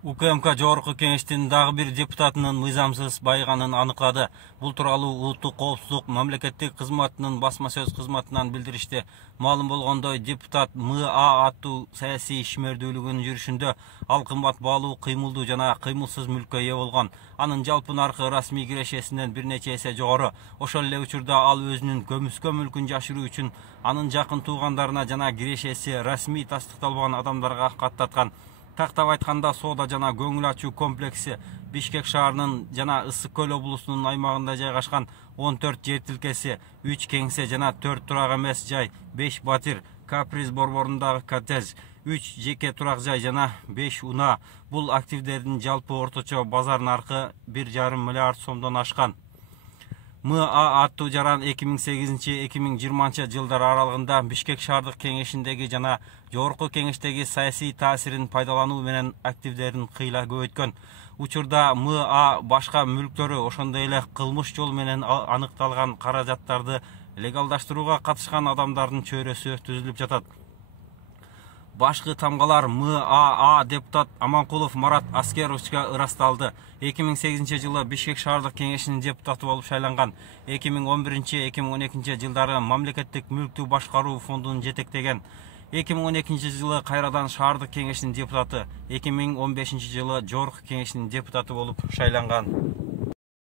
УКМК Жогорку Кеңештин дагы бир депутатынын мыйзамсыз байыганын аныклады. Бул тууралуу Улуттук коопсуздук мамлекеттик кызматынын басма сөз кызматынан билдиришти. Маалым болгондой, депутат МА аттуу саясий ишмердүүлүгүнүн жүрүшүндө ал кымбат баалуу кыймылдуу жана кыймылсыз мүлккө ээ болгон. Анын жалпы наркы расмий кирешесинен бир нече эсе жогору. Ошол эле учурда ал өзүнүн көмүскө мүлкүн жашыруу үчүн анын жакын туугандарына жана кирешеси расмий тастыкталбаган адамдарга каттаткан. Тактап айтканда, соода жана көңүл ачуу комплекси Бишкек шаарынын жана Ысык көл облусунун аймагында жайгашкан 14 жер тилкеси, 3 кеңсе жана 4 турак эмес жай, 5 батир, каприз борборундагы коттедж, 3 жеке турак жай жана 5 унаа. Бул активдердин жалпы орточо базар наркы 1,5 миллиард сомдон ашкан. МА аттуу жаран 2008-2020 жылдар аралыгында Бишкек шаардык кеңешиндеги жана Жогорку кеңештеги саясий таасирин пайдалануу менен активдерин кыйла көбөйткөн. Учурда МА башка мүлктөрү, ошондой эле кылмыш жолу менен аныкталган каражаттарды легалдаштырууга катышкан адамдардын чөйрөсү түзүлүп жатат. Башкы тамгалар МА депутат Аманкулов Марат Аскеровичке ырасталды. 2008 жылы Бишкек шаардык кеңешинин депутаты болуп шайланган. 2011-2012 жылдары мамлекеттик мүлктү башкаруу фондун жетектеген. 2012 жылы кайрадан шаардык кеңешинин депутаты, 2015 жылы Жогорку кеңешинин депутаты болуп шайланган.